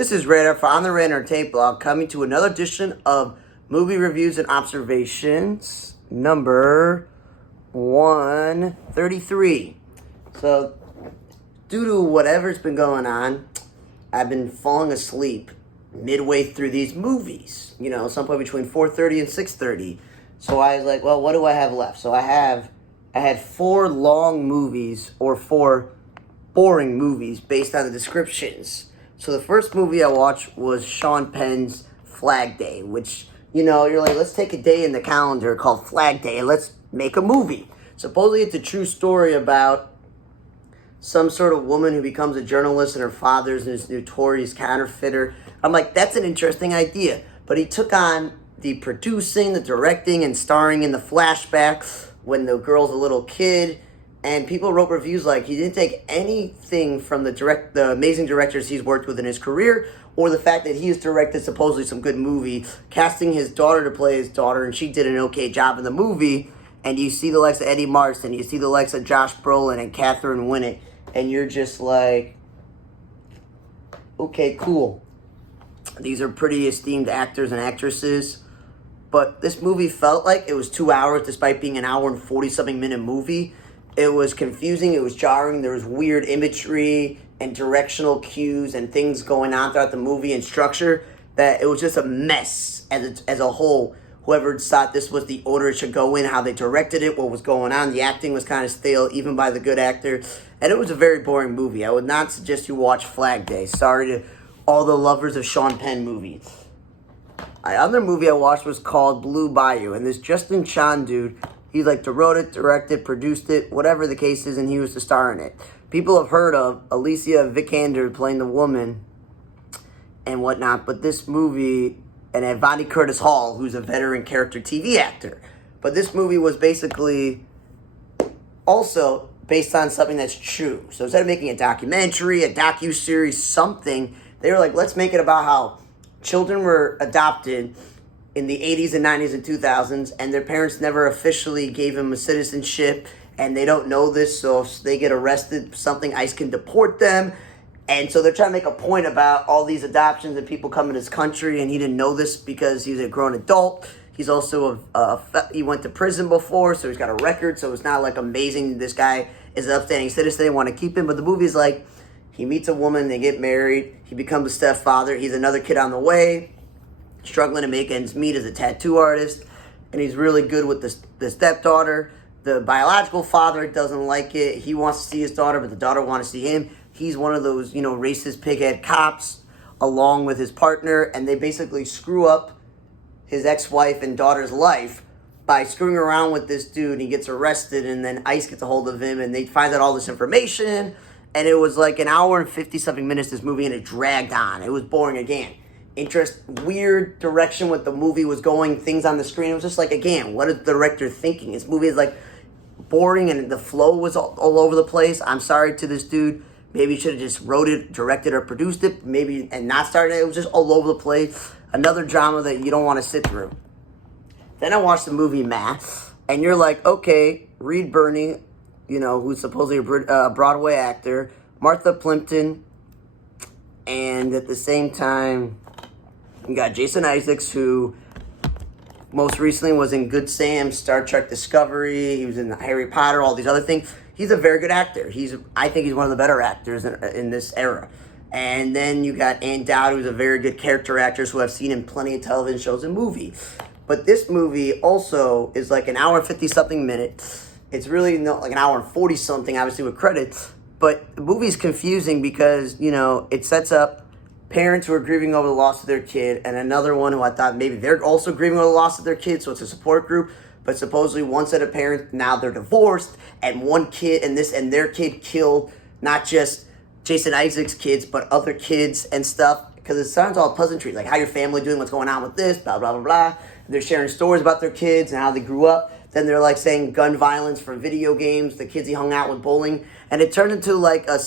This is Radar for On the Red Entertainment Blog, coming to another edition of Movie Reviews and Observations, number 133. So, due to whatever's been going on, I've been falling asleep midway through these movies. You know, some point between 4:30 and 6:30. So I was like, well, what do I have left? So I had 4 long movies, or 4 boring movies based on the descriptions. So the first movie I watched was Sean Penn's Flag Day, which, you know, you're like, let's take a day in the calendar called Flag Day and let's make a movie. Supposedly it's a true story about some sort of woman who becomes a journalist and her father's this notorious counterfeiter. I'm like, that's an interesting idea. But he took on the producing, the directing, and starring in the flashback when the girl's a little kid. And people wrote reviews like he didn't take anything from the amazing directors he's worked with in his career, or the fact that he has directed supposedly some good movie, casting his daughter to play his daughter, and she did an okay job in the movie. And you see the likes of Eddie Marston, you see the likes of Josh Brolin and Catherine Winnick, and you're just like, okay, cool. These are pretty esteemed actors and actresses. But this movie felt like it was 2 hours despite being an hour and 40-something minute movie. It was confusing, it was jarring, there was weird imagery and directional cues and things going on throughout the movie and structure that it was just a mess as a whole. Whoever thought this was the order it should go in, how they directed it, what was going on. The acting was kind of stale, even by the good actor. And it was a very boring movie. I would not suggest you watch Flag Day. Sorry to all the lovers of Sean Penn movies. Another movie I watched was called Blue Bayou. And this Justin Chan dude, he wrote it, directed, produced it, whatever the case is, and he was the star in it. People have heard of Alicia Vikander playing the woman and whatnot, but this movie, and Vonnie Curtis Hall, who's a veteran character TV actor. But this movie was basically also based on something that's true. So instead of making a documentary, a docu-series, something, they were like, let's make it about how children were adopted in the 80s and 90s and 2000s, and their parents never officially gave them a citizenship, and they don't know this, so if they get arrested, ICE can deport them. And so they're trying to make a point about all these adoptions and people coming to this country, and he didn't know this because he's a grown adult. He's also he went to prison before, so he's got a record, so it's not like amazing this guy is an upstanding citizen, they want to keep him. But the movie's like, he meets a woman, they get married, he becomes a stepfather, he's another kid on the way, struggling to make ends meet as a tattoo artist, and he's really good with the stepdaughter. The biological father doesn't like it. He wants to see his daughter, but the daughter wants to see him. He's one of those, racist pighead cops along with his partner, and they basically screw up his ex-wife and daughter's life by screwing around with this dude. He gets arrested, and then ICE gets a hold of him, and they find out all this information, and it was like an hour and 50-something minutes, this movie, and it dragged on. It was boring again. Weird direction what the movie was going, things on the screen. It was just like, again, what is the director thinking? This movie is like boring and the flow was all over the place. I'm sorry to this dude. Maybe he should have just wrote it, directed, or produced it, and not started it. It was just all over the place. Another drama that you don't want to sit through. Then I watched the movie Math, and you're like, okay, Reed Birney, who's supposedly a Broadway actor, Martha Plimpton, and at the same time, you got Jason Isaacs, who most recently was in Good Sam, Star Trek Discovery. He was in Harry Potter, all these other things. He's a very good actor. I think he's one of the better actors in this era. And then you got Ann Dowd, who's a very good character actress who I've seen in plenty of television shows and movies. But this movie also is like an hour and 50-something minutes. It's really not like an hour and 40-something, obviously, with credits. But the movie's confusing because, it sets up parents who are grieving over the loss of their kid, and another one who I thought maybe they're also grieving over the loss of their kid, so it's a support group. But supposedly one set of parents, now they're divorced, and one kid and their kid killed not just Jason Isaacs' kids, but other kids and stuff. Because it sounds all pleasantries, like how your family doing, what's going on with this, blah, blah, blah, blah. And they're sharing stories about their kids and how they grew up. Then they're like saying gun violence for video games, the kids he hung out with bowling. And it turned into like a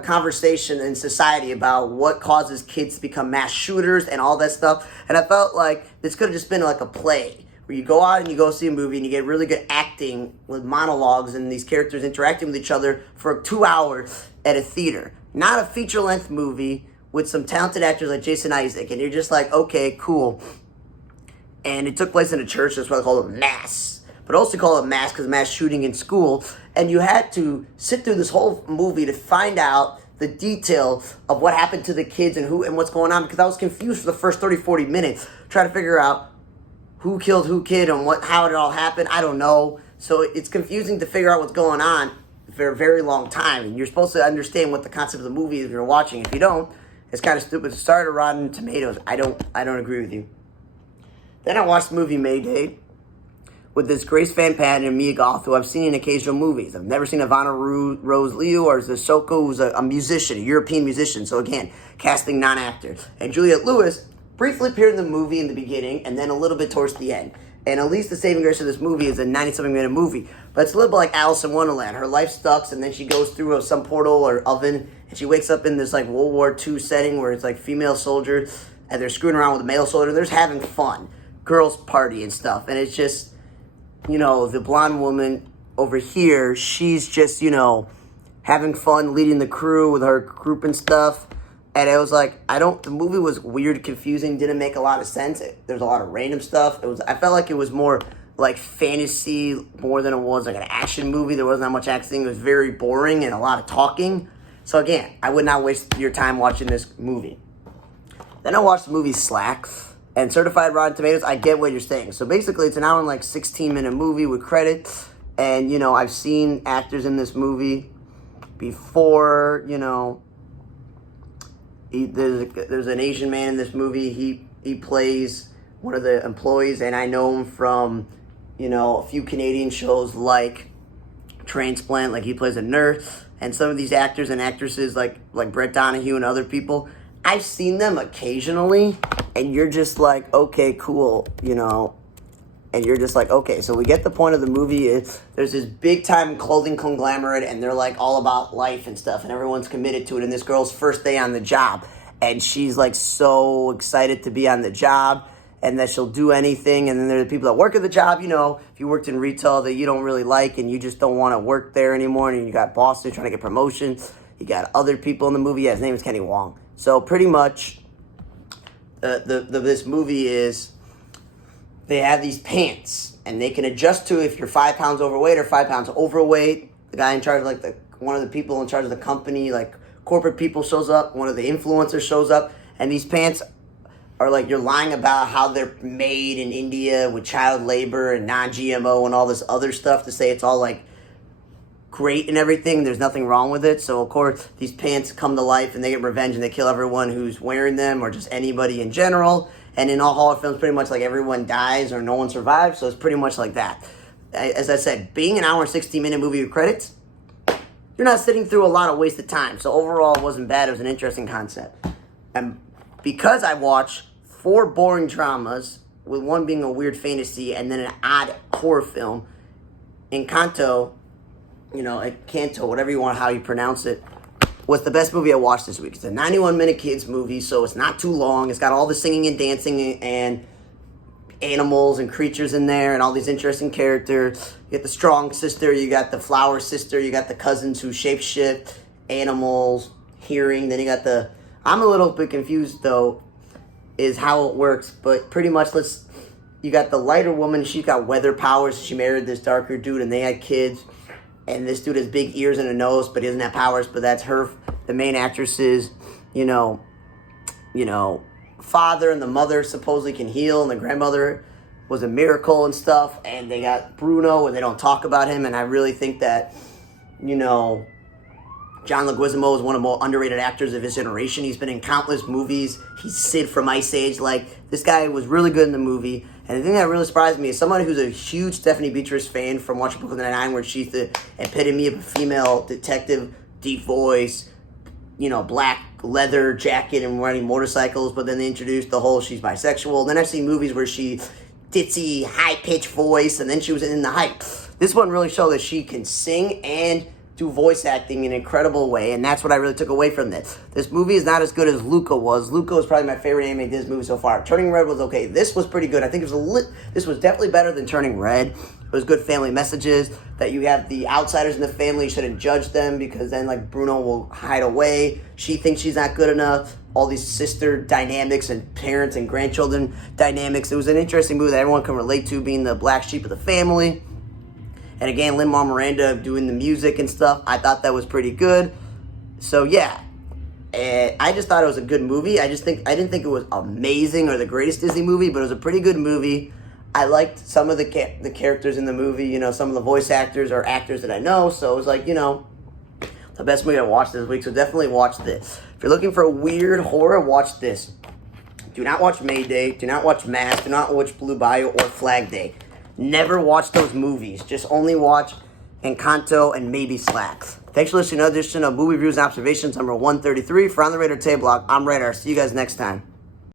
conversation in society about what causes kids to become mass shooters and all that stuff. And I felt like this could have just been like a play where you go out and you go see a movie and you get really good acting with monologues and these characters interacting with each other for 2 hours at a theater. Not a feature-length movie with some talented actors like Jason Isaac, and you're just like, okay, cool. And it took place in a church, that's why they call it mass. But also call it mass because mass shooting in school. And you had to sit through this whole movie to find out the detail of what happened to the kids and who and what's going on, because I was confused for the first 30, 40 minutes trying to figure out who killed who kid and how it all happened. I don't know. So it's confusing to figure out what's going on for a very long time. And you're supposed to understand what the concept of the movie is if you're watching. If you don't, it's kind of stupid to start a Rotten Tomatoes. I don't agree with you. Then I watched the movie Mayday with this Grace Van Patten and Mia Goth, who I've seen in occasional movies. I've never seen Ivana Rose Liu or Sissoko, who's a musician, a European musician. So again, casting non-actors. And Juliette Lewis briefly appeared in the movie in the beginning and then a little bit towards the end. And at least the saving grace of this movie is a 90-something-minute movie. But it's a little bit like Alice in Wonderland. Her life sucks, and then she goes through some portal or oven, and she wakes up in this like World War II setting where it's like female soldiers, and they're screwing around with a male soldier. They're just having fun. Girls party and stuff. And it's just, the blonde woman over here, she's just, having fun, leading the crew with her group and stuff. And it was like, the movie was weird, confusing, didn't make a lot of sense. There's a lot of random stuff. I felt like it was more like fantasy more than it was like an action movie. There wasn't that much acting. It was very boring and a lot of talking. So again, I would not waste your time watching this movie. Then I watched the movie Slack. And Certified Rotten Tomatoes, I get what you're saying. So basically, it's an hour and 16-minute movie with credits. And, I've seen actors in this movie before, there's an Asian man in this movie. He plays one of the employees, and I know him from, a few Canadian shows like Transplant, like he plays a nurse. And some of these actors and actresses like Brett Donahue and other people, I've seen them occasionally, and you're just like, okay, cool, and you're just like, okay, so we get the point of the movie. There's this big-time clothing conglomerate, and they're, like, all about life and stuff, and everyone's committed to it, and this girl's first day on the job, and she's, like, so excited to be on the job, and that she'll do anything, and then there are the people that work at the job, if you worked in retail that you don't really like, and you just don't want to work there anymore, and you got bosses trying to get promotions, you got other people in the movie. Yeah, his name is Kenny Wong. So pretty much, this movie is, they have these pants, and they can adjust to if you're 5 pounds overweight or 5 pounds overweight. The guy in charge of, one of the people in charge of the company, corporate people shows up, one of the influencers shows up, and these pants are you're lying about how they're made in India with child labor and non-GMO and all this other stuff to say it's all, great and everything. There's nothing wrong with it. So, of course, these pants come to life and they get revenge and they kill everyone who's wearing them or just anybody in general. And in all horror films, pretty much everyone dies or no one survives. So it's pretty much like that. As I said, being an hour and 60-minute movie with credits, you're not sitting through a lot of wasted time. So overall, it wasn't bad. It was an interesting concept. And because I watched 4 boring dramas, with one being a weird fantasy and then an odd horror film, Encanto, whatever you want, how you pronounce it, was the best movie I watched this week. It's a 91-minute kids movie, so it's not too long. It's got all the singing and dancing and animals and creatures in there and all these interesting characters. You got the strong sister, you got the flower sister, you got the cousins who shapeshift, animals, hearing. Then you got I'm a little bit confused, though, is how it works, but pretty much you got the lighter woman, she's got weather powers. She married this darker dude, and they had kids. And this dude has big ears and a nose, but he doesn't have powers. But that's the main actress's, father, and the mother supposedly can heal, and the grandmother was a miracle and stuff. And they got Bruno, and they don't talk about him. And I really think that, John Leguizamo is one of the more underrated actors of his generation. He's been in countless movies. He's Sid from Ice Age. This guy was really good in the movie. And the thing that really surprised me is someone who's a huge Stephanie Beatriz fan from watching Brooklyn Nine-Nine, where she's the epitome of a female detective, deep voice, black leather jacket and riding motorcycles, but then they introduced the whole she's bisexual. And then I've seen movies where she ditzy, high-pitched voice, and then she was in The Hype. This one really showed that she can sing and do voice acting in an incredible way, and that's what I really took away from this. This movie is not as good as Luca was. Luca was probably my favorite animated Disney movie so far. Turning Red was okay. This was pretty good. I think this was definitely better than Turning Red. It was good family messages, that you have the outsiders in the family, you shouldn't judge them, because then, Bruno will hide away. She thinks she's not good enough, all these sister dynamics and parents and grandchildren dynamics. It was an interesting movie that everyone can relate to, being the black sheep of the family. And again, Lin-Manuel Miranda doing the music and stuff. I thought that was pretty good. So yeah, and I just thought it was a good movie. I didn't think it was amazing or the greatest Disney movie, but it was a pretty good movie. I liked some of the characters in the movie. You know, some of the voice actors are actors that I know. So it was like, you know, the best movie I watched this week. So definitely watch this. If you're looking for a weird horror, watch this. Do not watch Mayday. Do not watch Mask. Do not watch Blue Bayou or Flag Day. Never watch those movies. Just only watch Encanto and maybe Slacks. Thanks for listening to another edition of Movie Reviews and Observations number 133. For On the Radar Table Blog, I'm Radar. See you guys next time.